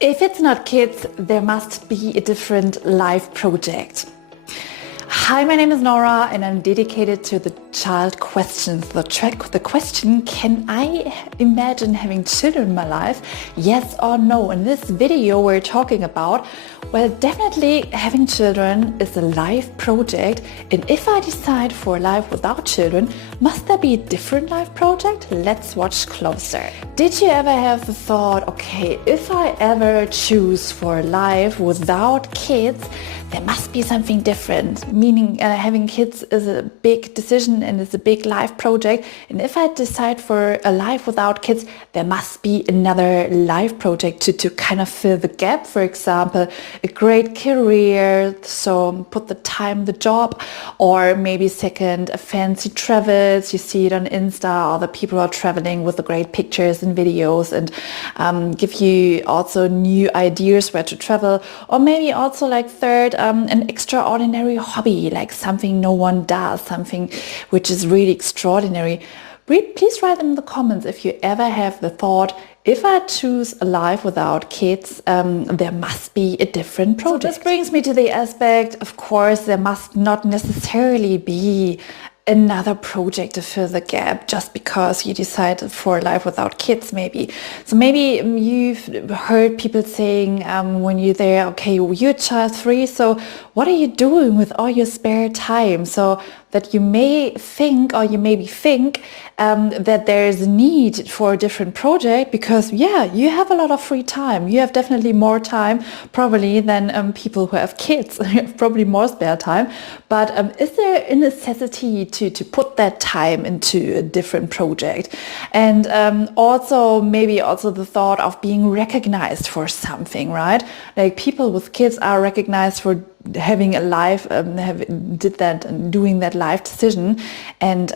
If it's not kids, there must be a different life project. Hi, my name is Nora and I'm dedicated to the child questions. The question, can I imagine having children in my life? Yes or no? In this video we're talking about, well, definitely having children is a life project, and if I decide for a life without children, must there be a different life project? Let's watch closer. Did you ever have the thought, okay, if I ever choose for a life without kids, there must be something different, meaning having kids is a big decision and it's a big life project, and if I decide for a life without kids, there must be another life project to kind of fill the gap. For example, a great career, so put the time, the job, or maybe second, a fancy travels. You see it on Insta, all the people are traveling with the great pictures and videos, and give you also new ideas where to travel. Or maybe also like third, an extraordinary hobby, like something no one does, something which is really extraordinary. Please write in the comments if you ever have the thought, if I choose a life without kids, there must be a different project. So this brings me to the aspect, of course, there must not necessarily be another project to fill the gap just because you decide for a life without kids, maybe. So maybe you've heard people saying when you're there, okay, you're child free, so what are you doing with all your spare time? So that you may think, or you maybe think that there is a need for a different project because, yeah, you have a lot of free time. You have definitely more time probably than people who have kids. You have probably more spare time. But is there a necessity to put that time into a different project? And also maybe also the thought of being recognized for something, right? Like people with kids are recognized for having a life, doing that life decision and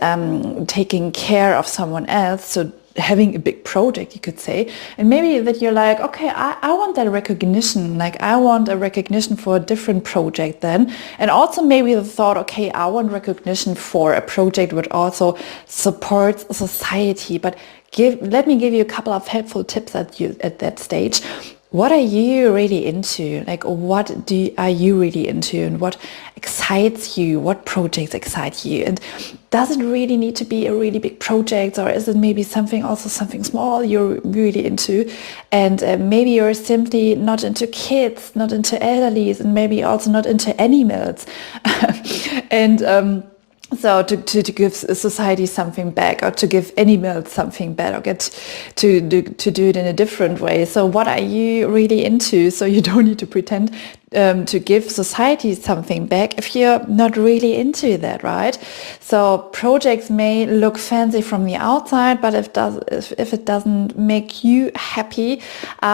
taking care of someone else. So having a big project, you could say, and maybe that you're like, okay, I want that recognition, like I want a recognition for a different project then. And also maybe the thought, okay, I want recognition for a project which also supports society. But let me give you a couple of helpful tips at that stage. What are you really into? Like, are you really into, and what excites you? What projects excite you? And does it really need to be a really big project, or is it maybe something small you're really into? And maybe you're simply not into kids, not into elderlies, and maybe also not into animals. And so to give society something back, or to give animals something back, or get to do it in a different way. So what are you really into? So you don't need to pretend to give society something back if you're not really into that, right? So projects may look fancy from the outside, but if it doesn't make you happy,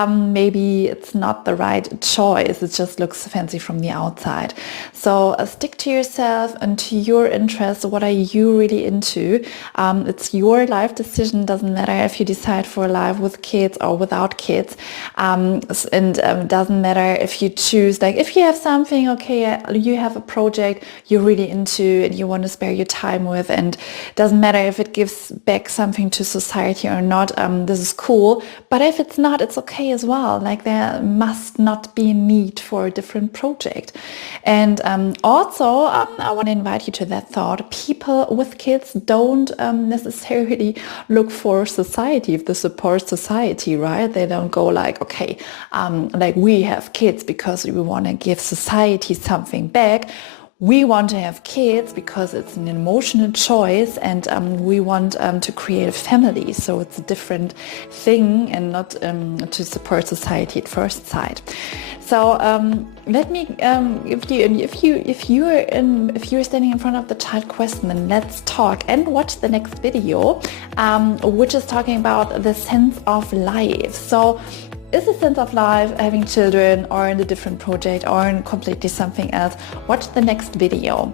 maybe it's not the right choice. It just looks fancy from the outside. So stick to yourself and to your interests. What are you really into? It's your life decision. Doesn't matter if you decide for a life with kids or without kids, and doesn't matter if you choose, like if you have something, okay, you have a project you're really into and you want to spare your time with, and doesn't matter if it gives back something to society or not, this is cool. But if it's not, it's okay as well. Like there must not be a need for a different project. And also I want to invite you to that thought. People with kids don't necessarily look for society if they support society, right? They don't go like, okay, like we have kids because we want to give society something back. We want to have kids because it's an emotional choice, and we want to create a family. So it's a different thing, and not to support society at first sight. So let me if you're standing in front of the child question, then let's talk and watch the next video, which is talking about the sense of life. So is the sense of life having children, or in a different project, or in completely something else? Watch the next video.